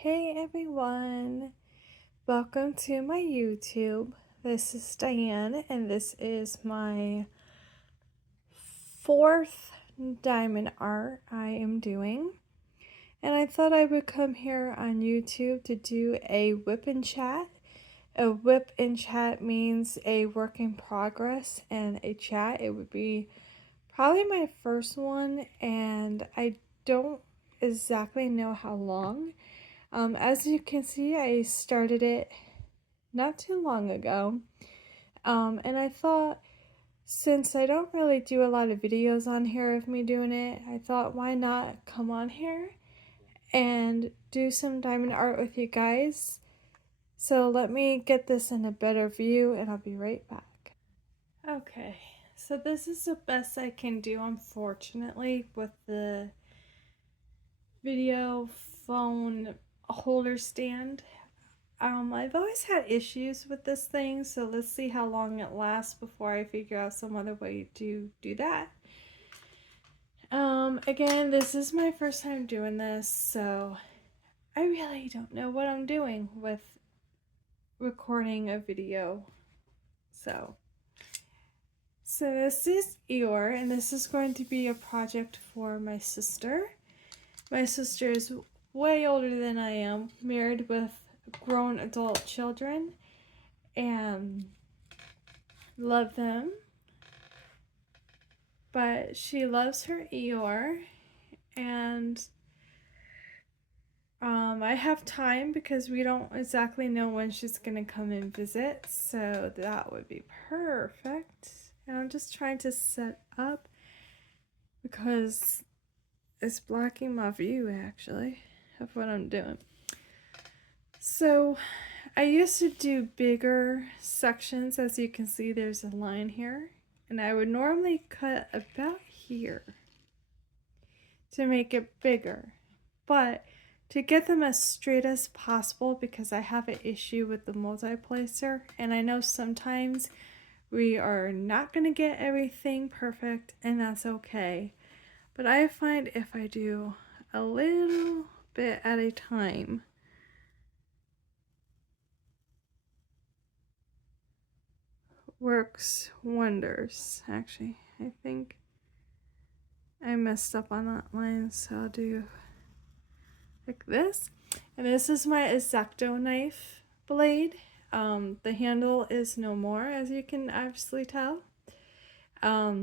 Hey everyone, welcome to my YouTube. This is Diane and this is my fourth diamond art I am doing. And I thought I would come here on YouTube to do a whip and chat. A whip and chat means a work in progress, and a chat, it would be probably my first one, and I don't exactly know how long. As you can see, I started it not too long ago. And I thought, since I don't really do a lot of videos on here of me doing it, I thought why not come on here and do some diamond art with you guys. So let me get this in a better view and I'll be right back. Okay, so this is the best I can do, unfortunately, with the video phone holder stand. I've always had issues with this thing, so let's see how long it lasts before I figure out some other way to do that. Again, this is my first time doing this, so I really don't know what I'm doing with recording a video. So this is Eeyore, and this is going to be a project for my sister. My sister is way older than I am, married with grown adult children, and love them. But she loves her Eeyore, and I have time because we don't exactly know when she's gonna come and visit, so that would be perfect. And I'm just trying to set up because it's blocking my view actually of what I'm doing. So I used to do bigger sections. As you can see, there's a line here, and I would normally cut about here to make it bigger, but to get them as straight as possible, because I have an issue with the multiplacer, and I know sometimes we are not going to get everything perfect, and that's okay. But I find if I do a little bit at a time, works wonders. Actually, I think I messed up on that line, so I'll do like this. And this is my X-Acto knife blade. The handle is no more, as you can obviously tell. I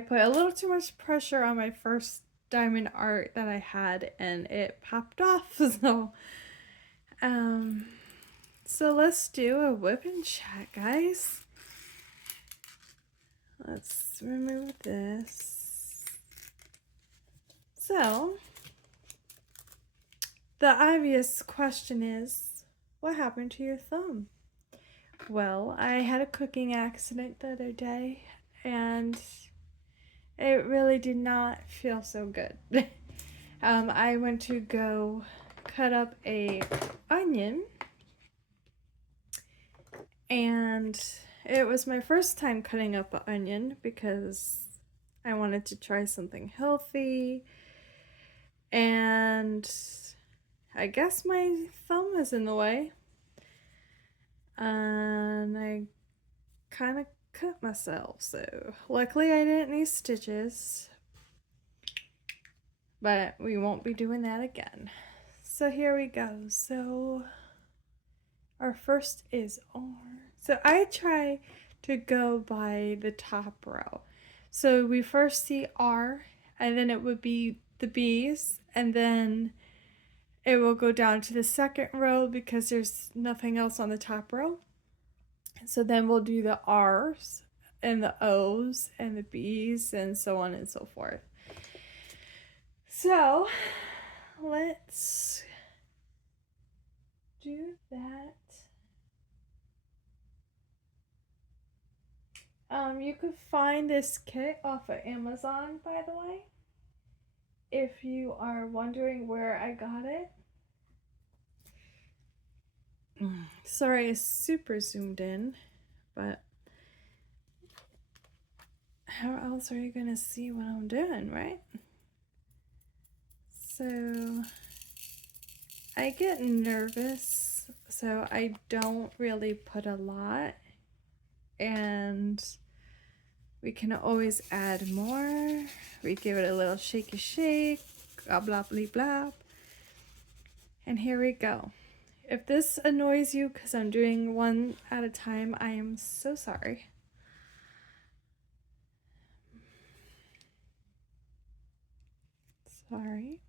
put a little too much pressure on my first diamond art that I had, and it popped off. So let's do a whip and chat, guys. Let's remove this. So the obvious question is, what happened to your thumb? Well, I had a cooking accident the other day, and it really did not feel so good. I went to go cut up a onion, and it was my first time cutting up an onion because I wanted to try something healthy, and I guess my thumb was in the way, and I kind of cut myself. So luckily I didn't need stitches, but we won't be doing that again. So here we go. So our first is R. So I try to go by the top row. So we first see R, and then it would be the B's, and then it will go down to the second row because there's nothing else on the top row. So then we'll do the R's and the O's and the B's and so on and so forth. So let's do that. You could find this kit off of Amazon, by the way, if you are wondering where I got it. Sorry, it's super zoomed in, but how else are you gonna see what I'm doing, right? So I get nervous, so I don't really put a lot, and we can always add more. We give it a little shaky shake, blah blah blah blah, and here we go. If this annoys you because I'm doing one at a time, I am so sorry. Sorry.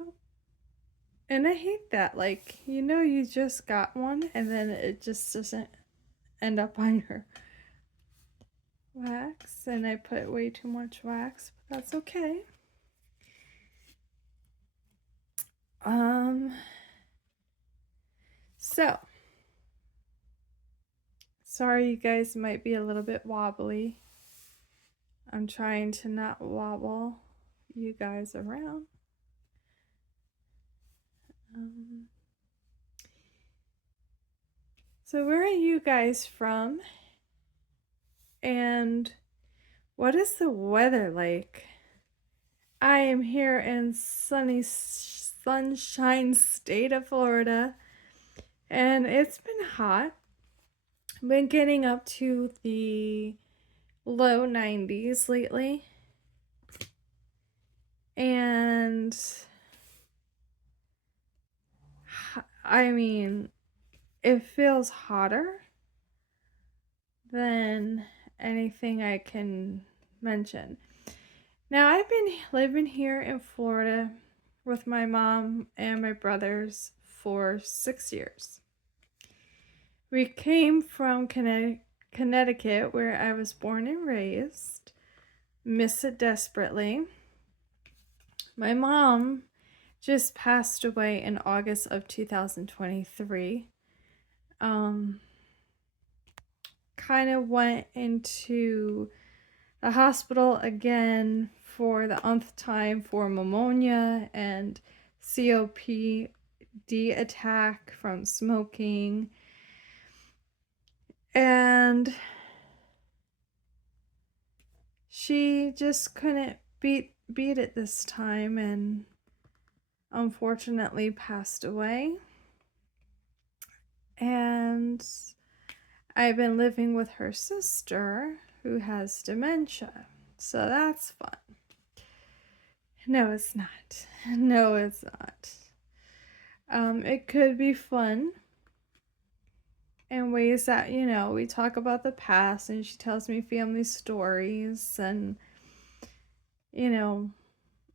Oh. And I hate that. Like, you just got one and then it just doesn't end up on your wax. And I put way too much wax, but that's okay. So, sorry you guys might be a little bit wobbly. I'm trying to not wobble you guys around. So where are you guys from? And what is the weather like? I am here in sunny sunshine state of Florida, and it's been hot. Been getting up to the low 90s lately. And I mean, it feels hotter than anything I can mention. Now, I've been living here in Florida with my mom and my brothers for 6 years. We came from Connecticut, where I was born and raised. Miss it desperately. My mom just passed away in August of 2023. Kind of went into the hospital again for the nth time for pneumonia and COPD attack from smoking. And she just couldn't beat it this time and unfortunately passed away. And I've been living with her sister who has dementia. So that's fun. No, it's not. No, it's not. It could be fun in ways that, we talk about the past and she tells me family stories and,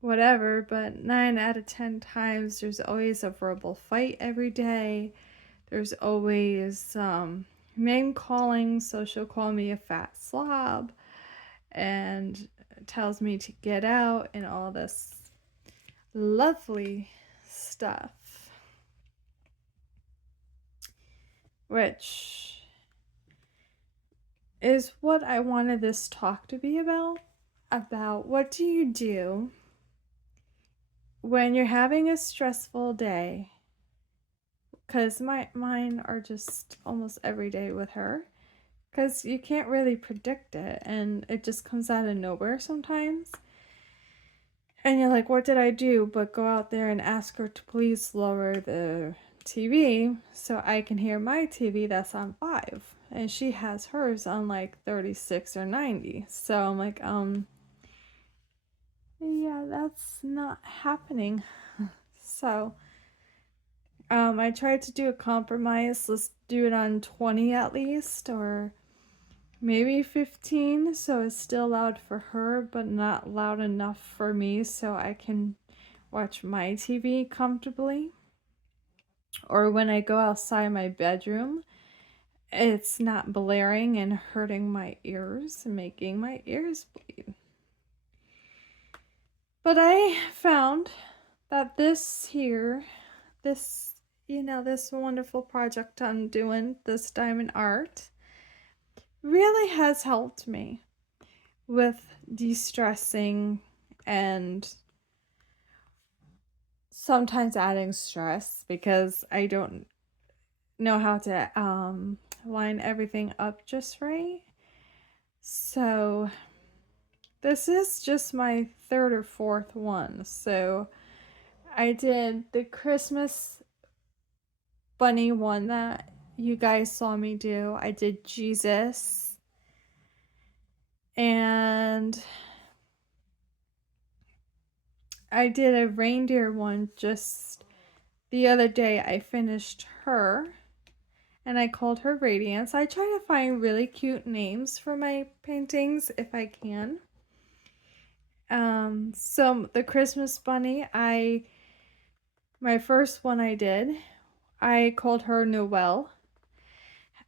whatever, but 9 out of 10 times there's always a verbal fight every day. There's always name calling, so she'll call me a fat slob and tells me to get out and all this lovely stuff, which is what I wanted this talk to be about what do you do when you're having a stressful day, because mine are just almost every day with her, because you can't really predict it and it just comes out of nowhere sometimes. And you're like, what did I do but go out there and ask her to please lower the TV so I can hear my TV that's on 5. And she has hers on like 36 or 90. So I'm like, yeah, that's not happening. So I tried to do a compromise. Let's do it on 20 at least, or maybe 15, so it's still loud for her but not loud enough for me so I can watch my TV comfortably. Or when I go outside my bedroom, it's not blaring and hurting my ears and making my ears bleed. But I found that this wonderful project I'm doing, this diamond art, really has helped me with de-stressing and sometimes adding stress because I don't know how to line everything up just right. So This is just my third or fourth one. So I did the Christmas bunny one that you guys saw me do. I did Jesus. And I did a reindeer one just the other day. I finished her and I called her Radiance. I try to find really cute names for my paintings if I can. So the Christmas bunny, my first one I did, I called her Noelle.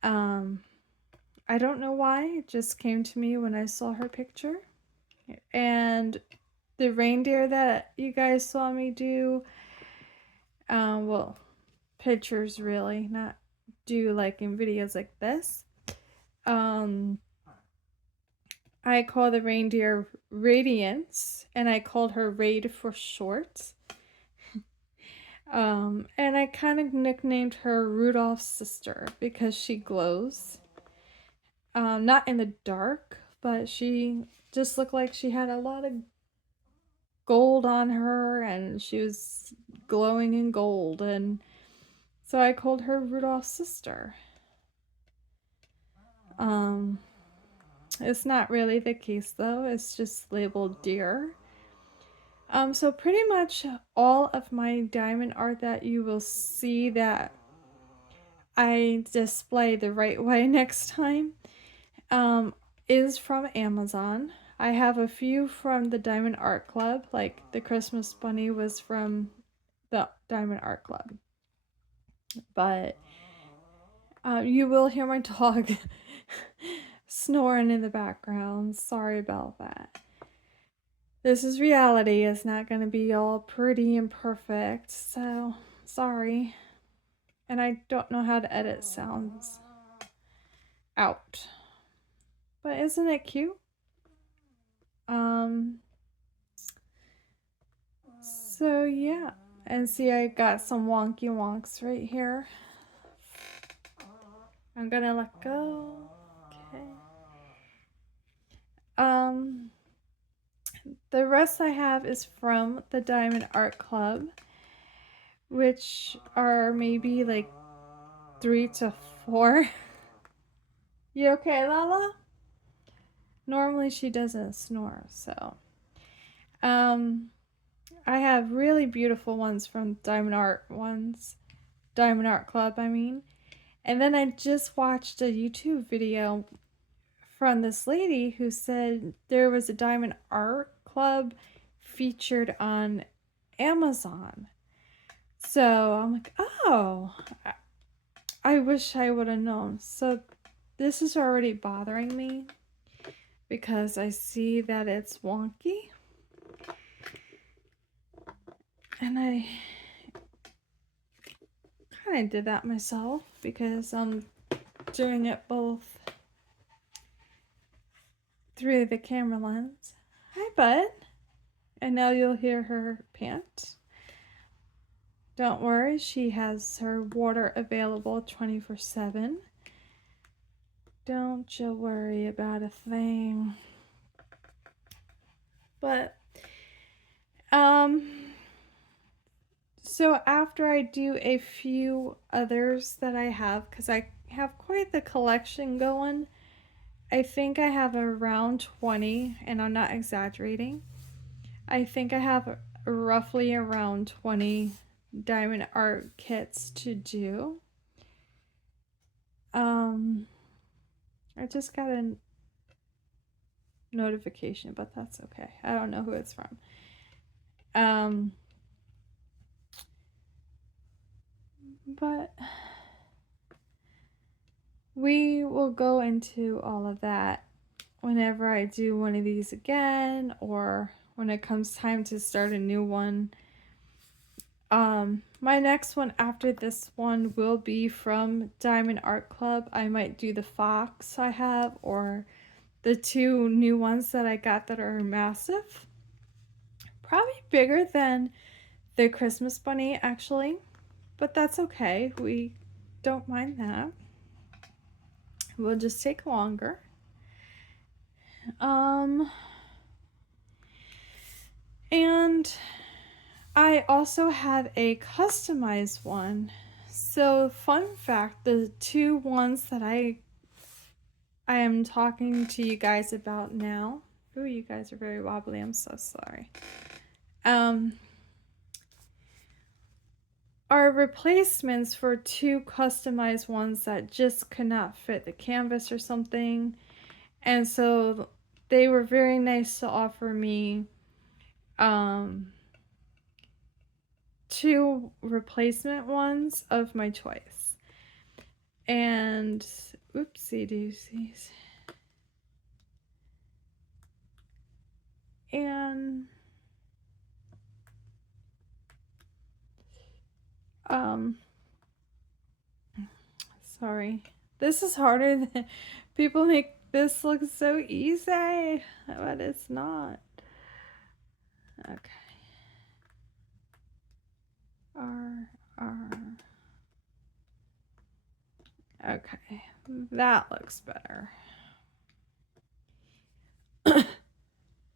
I don't know why, it just came to me when I saw her picture. And the reindeer that you guys saw me do, well, pictures really, not do like in videos like this. I call the reindeer Radiance, and I called her Raid for short. And I kind of nicknamed her Rudolph's sister because she glows. Not in the dark, but she just looked like she had a lot of gold on her and she was glowing in gold, and so I called her Rudolph's sister. It's not really the case though, it's just labeled deer. So pretty much all of my diamond art that you will see that I display the right way next time is from Amazon. I have a few from the Diamond Art Club, like the Christmas bunny was from the Diamond Art Club. But you will hear my dog snoring in the background. Sorry about that. This is reality. It's not going to be all pretty and perfect, so sorry. And I don't know how to edit sounds out. But isn't it cute? So yeah. And see, I got some wonky wonks right here. I'm gonna let go. Okay. The rest I have is from the Diamond Art Club, which are maybe like 3 to 4. You okay, Lala? Normally she doesn't snore, so. I have really beautiful ones from Diamond Art Club, I mean. And then I just watched a YouTube video from this lady who said there was a Diamond Art Club featured on Amazon. So I'm like, oh, I wish I would have known. So this is already bothering me because I see that it's wonky. And I kind of did that myself because I'm doing it both through the camera lens. Hi, bud. And now you'll hear her pant. Don't worry, she has her water available 24/7. Don't you worry about a thing. But, so after I do a few others that I have, because I have quite the collection going, I think I have around 20, and I'm not exaggerating. I think I have roughly around 20 diamond art kits to do. I just got a notification, but that's okay. I don't know who it's from. But we will go into all of that whenever I do one of these again, or when it comes time to start a new one. My next one after this one will be from Diamond Art Club. I might do the fox I have, or the 2 new ones that I got that are massive. Probably bigger than the Christmas bunny, actually. But that's okay. We don't mind that. We'll just take longer. I also have a customized one. So, fun fact, the two ones that I am talking to you guys about now. Ooh, you guys are very wobbly. I'm so sorry. Are replacements for two customized ones that just could not fit the canvas or something. And so they were very nice to offer me two replacement ones of my choice. And oopsie doosies. And sorry. This is harder than people make this look so easy, but it's not. Okay. R. Okay, that looks better.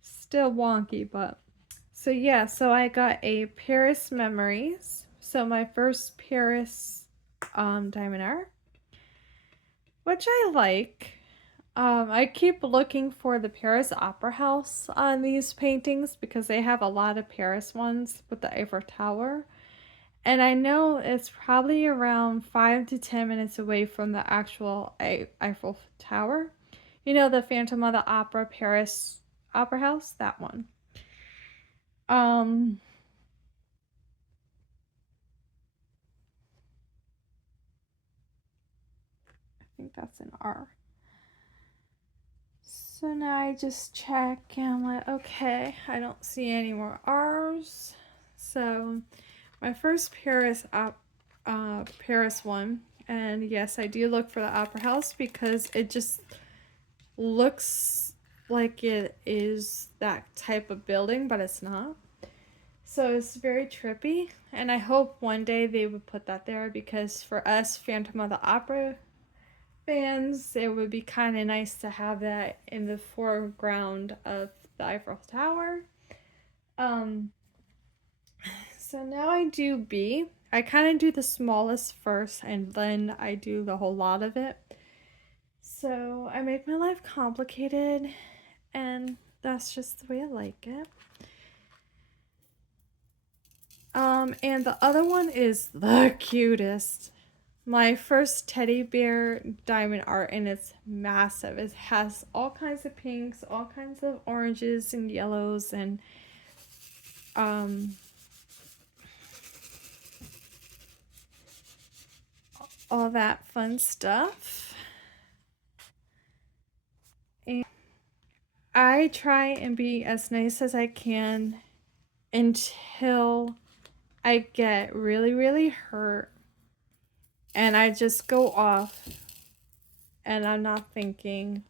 Still wonky, but so yeah, so I got a Paris Memories. So my first Paris diamond art, which I like. I keep looking for the Paris Opera House on these paintings because they have a lot of Paris ones with the Eiffel Tower. And I know it's probably around 5 to 10 minutes away from the actual Eiffel Tower. You know, the Phantom of the Opera Paris Opera House? That one. I think that's an R. So now I just check and I'm like, okay, I don't see any more R's. So my first Paris Paris one, and yes, I do look for the Opera House because it just looks like it is that type of building, but it's not. So it's very trippy, and I hope one day they would put that there because for us Phantom of the Opera fans, it would be kind of nice to have that in the foreground of the Eiffel Tower. So now I do B. I kind of do the smallest first and then I do the whole lot of it. So I make my life complicated and that's just the way I like it. And the other one is the cutest. My first teddy bear diamond art, and it's massive. It has all kinds of pinks, all kinds of oranges and yellows, and all that fun stuff. And I try and be as nice as I can until I get really, really hurt and I just go off and I'm not thinking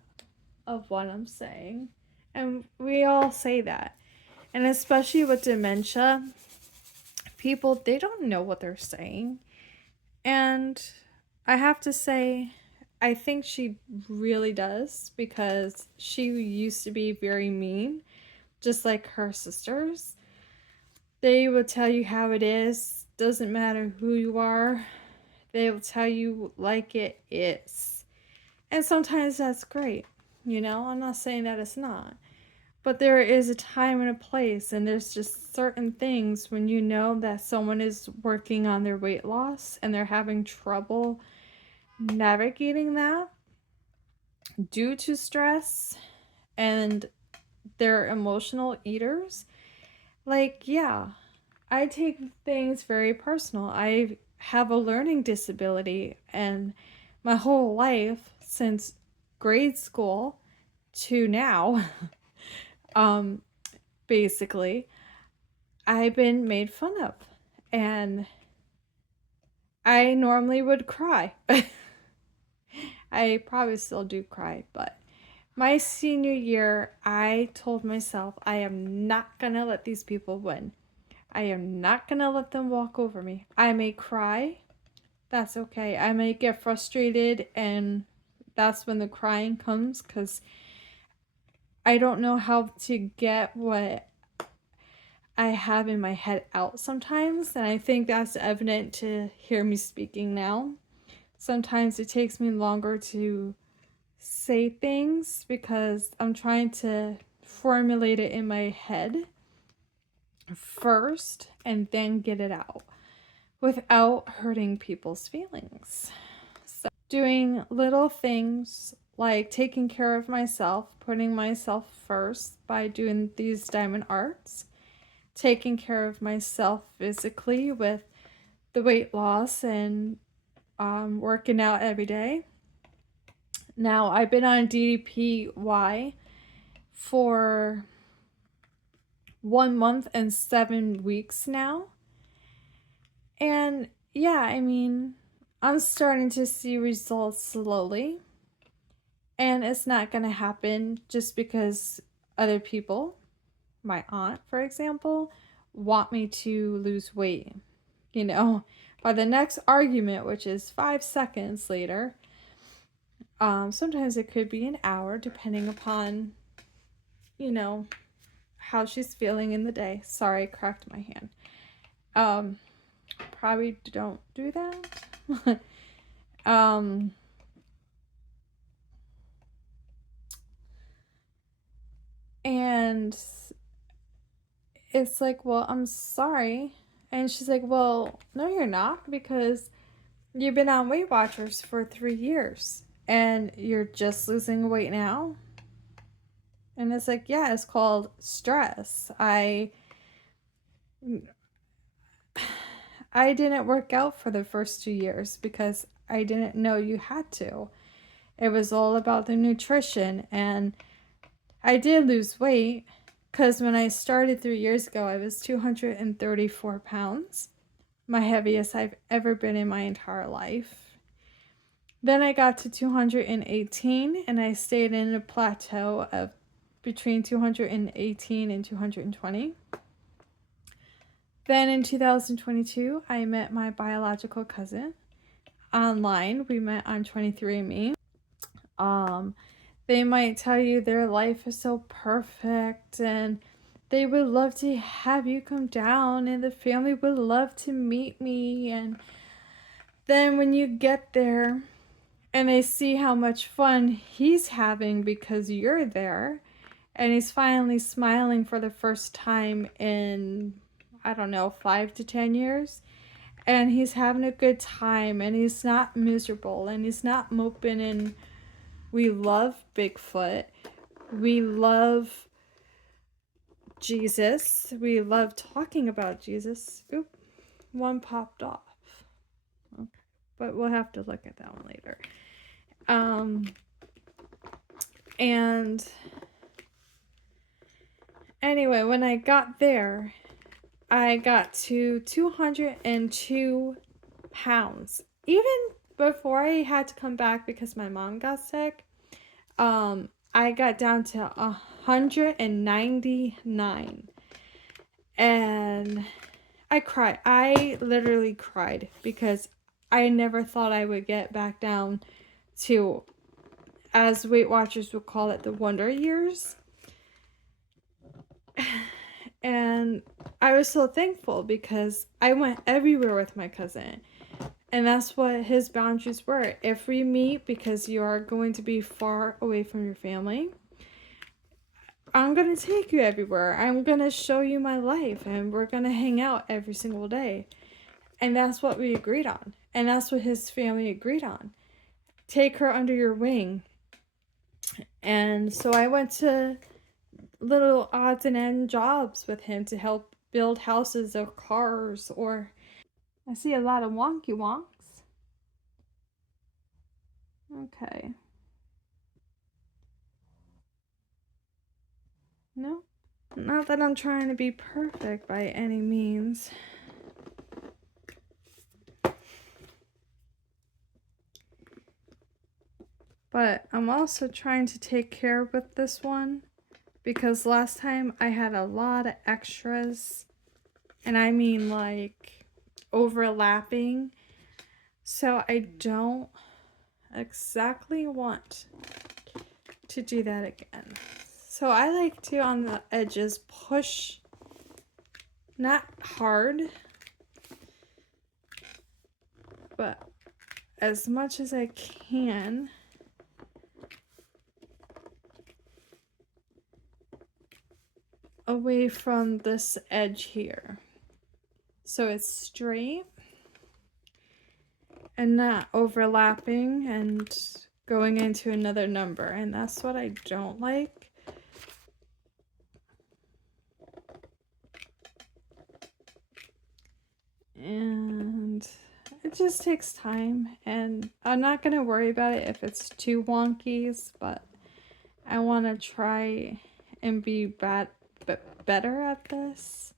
of what I'm saying. And we all say that. And especially with dementia, people, they don't know what they're saying. And I have to say, I think she really does because she used to be very mean, just like her sisters. They will tell you how it is, doesn't matter who you are, they will tell you like it is. And sometimes that's great, you know, I'm not saying that it's not. But there is a time and a place, and there's just certain things when you know that someone is working on their weight loss and they're having trouble navigating that due to stress and they're emotional eaters. Like, yeah, I take things very personal. I have a learning disability, and my whole life since grade school to now, basically, I've been made fun of. And I normally would cry. I probably still do cry, but my senior year, I told myself I am not gonna let these people win. I am not gonna let them walk over me. I may cry. That's okay. I may get frustrated, and that's when the crying comes because I don't know how to get what I have in my head out sometimes, and I think that's evident to hear me speaking now. Sometimes it takes me longer to say things because I'm trying to formulate it in my head first and then get it out without hurting people's feelings. So, doing little things like taking care of myself, putting myself first by doing these diamond arts, taking care of myself physically with the weight loss and working out every day. Now, I've been on DDPY for 1 month and 7 weeks now. And yeah, I mean, I'm starting to see results slowly. And it's not going to happen just because other people, my aunt, for example, want me to lose weight. You know, by the next argument, which is 5 seconds later, sometimes it could be an hour, depending upon, you know, how she's feeling in the day. Sorry, I cracked my hand. Probably don't do that. And it's like, well, I'm sorry. And she's like, well, no, you're not, because you've been on Weight Watchers for 3 years and you're just losing weight now. And it's like, yeah, it's called stress. I didn't work out for the first 2 years because I didn't know you had to. It was all about the nutrition, and I did lose weight because when I started 3 years ago, I was 234 pounds, my heaviest I've ever been in my entire life. Then I got to 218, and I stayed in a plateau of between 218 and 220. Then in 2022, I met my biological cousin online. We met on 23andMe. They might tell you their life is so perfect and they would love to have you come down and the family would love to meet me. And then when you get there and they see how much fun he's having because you're there, and he's finally smiling for the first time in, I don't know, 5 to 10 years. And he's having a good time and he's not miserable and he's not moping. And we love Bigfoot. We love Jesus. We love talking about Jesus. Oop, one popped off. Okay, but we'll have to look at that one later. And anyway, when I got there, I got to 202 pounds. Even before I had to come back because my mom got sick, I got down to 199. And I cried. I literally cried because I never thought I would get back down to, as Weight Watchers would call it, the Wonder Years. And I was so thankful because I went everywhere with my cousin. And that's what his boundaries were. If we meet because you are going to be far away from your family, I'm going to take you everywhere. I'm going to show you my life and we're going to hang out every single day. And that's what we agreed on. And that's what his family agreed on. Take her under your wing. And so I went to little odds and end jobs with him to help build houses or cars. Or I see a lot of wonky wonks. Okay. No. Not that I'm trying to be perfect by any means. But I'm also trying to take care with this one because last time I had a lot of extras. And I mean like overlapping. So I don't exactly want to do that again. So I like to, on the edges, push not hard, but as much as I can. Away from this edge here. So it's straight and not overlapping and going into another number. And that's what I don't like. And it just takes time, and I'm not going to worry about it if it's too wonky, but I want to try and be better at this.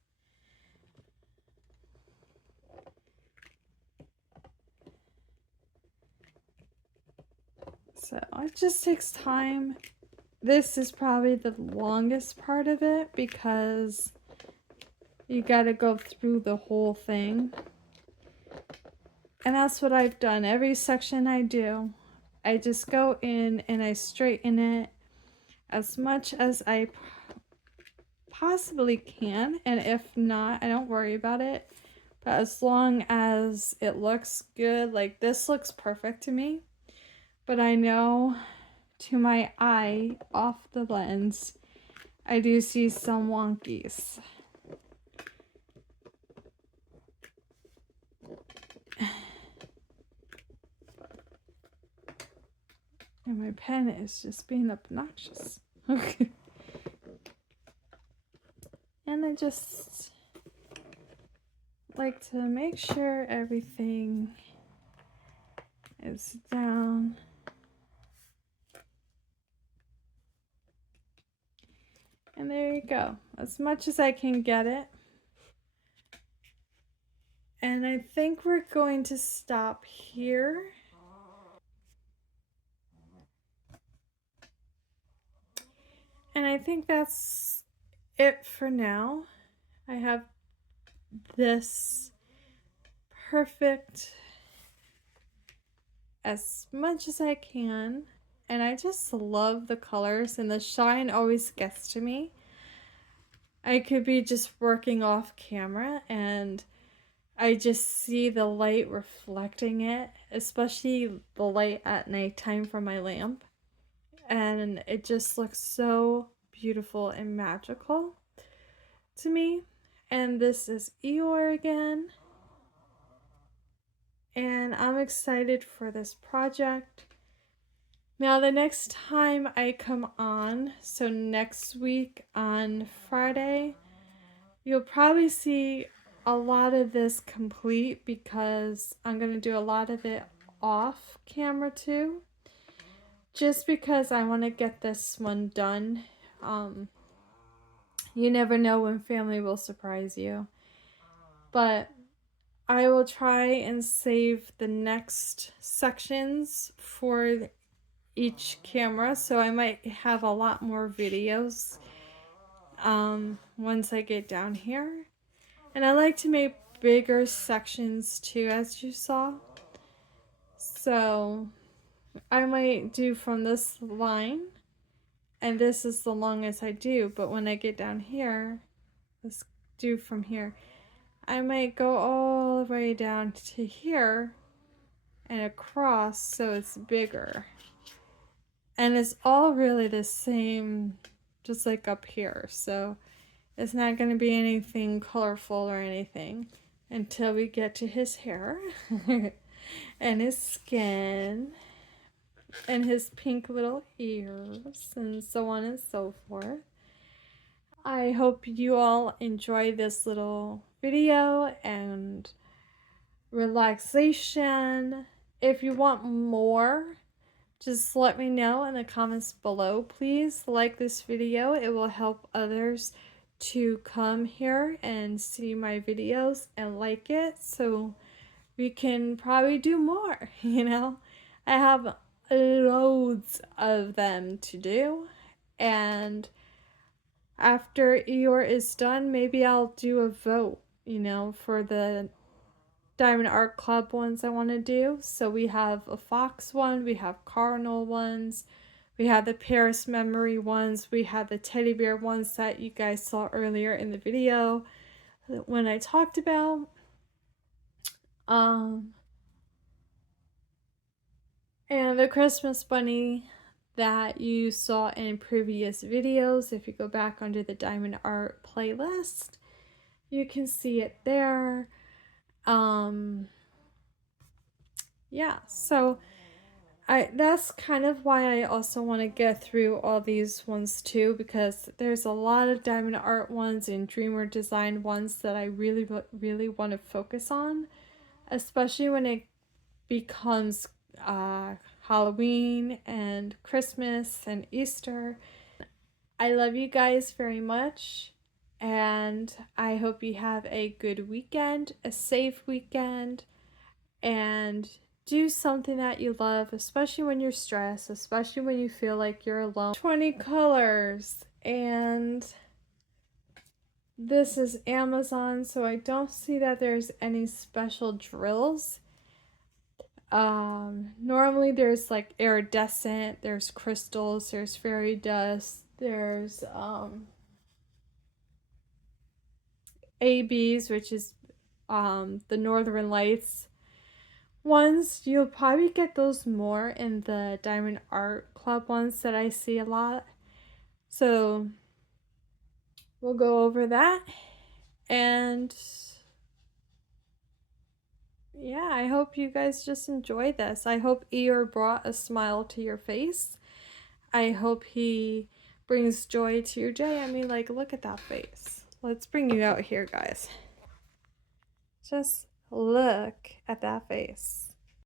So it just takes time. This is probably the longest part of it because you got to go through the whole thing. And that's what I've done. Every section I do, I just go in and I straighten it as much as I possibly can. And if not, I don't worry about it. But as long as it looks good, like this looks perfect to me. But I know to my eye, off the lens, I do see some wonkies. And my pen is just being obnoxious. Okay. And I just like to make sure everything is down. And there you go. As much as I can get it. And I think we're going to stop here. And I think that's it for now. I have this perfect as much as I can. And I just love the colors, and the shine always gets to me. I could be just working off camera and I just see the light reflecting it, especially the light at nighttime from my lamp. And it just looks so beautiful and magical to me. And this is Eeyore again. And I'm excited for this project. Now the next time I come on, so next week on Friday, you'll probably see a lot of this complete because I'm going to do a lot of it off camera too. Just because I want to get this one done. You never know when family will surprise you. But I will try and save the next sections for each camera, so I might have a lot more videos once I get down here. And I like to make bigger sections too, as you saw. So I might do from this line, and this is the longest I do, but when I get down here, let's do from here. I might go all the way down to here and across, so it's bigger. And it's all really the same, just like up here. So it's not going to be anything colorful or anything until we get to his hair and his skin and his pink little ears and so on and so forth. I hope you all enjoy this little video and relaxation. If you want more, just let me know in the comments below. Please like this video. It will help others to come here and see my videos and like it, so we can probably do more, you know. I have loads of them to do, and after Eeyore is done, maybe I'll do a vote, you know, for the Diamond Art Club ones I want to do. So we have a fox one, we have cardinal ones, we have the Paris memory ones, we have the teddy bear ones that you guys saw earlier in the video. when I talked about. And the Christmas bunny that you saw in previous videos, if you go back under the diamond art playlist, you can see it there. Yeah, so that's kind of why I also want to get through all these ones too, because there's a lot of diamond art ones and dreamer design ones that I really want to focus on, especially when it becomes Halloween and Christmas and Easter. I love you guys very much, and I hope you have a good weekend, a safe weekend, and do something that you love, especially when you're stressed, especially when you feel like you're alone. 20 colors, and this is Amazon, so I don't see that there's any special drills. Normally there's like iridescent, there's crystals, there's fairy dust, there's ABs, which is the Northern Lights ones. You'll probably get those more in the Diamond Art Club ones that I see a lot. So we'll go over that, and yeah, I hope you guys just enjoy this. I hope Eeyore brought a smile to your face. I hope he brings joy to your day. I mean, like, look at that face. Let's bring you out here, guys. Just look at that face.